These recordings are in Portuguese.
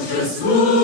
Jesus.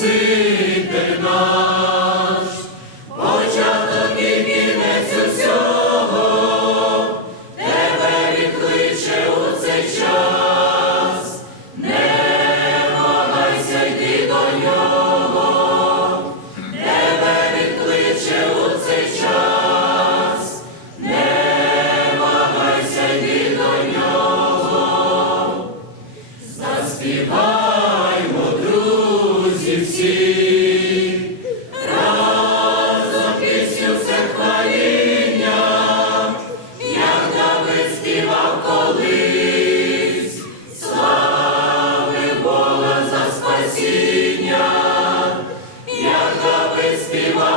see. співає.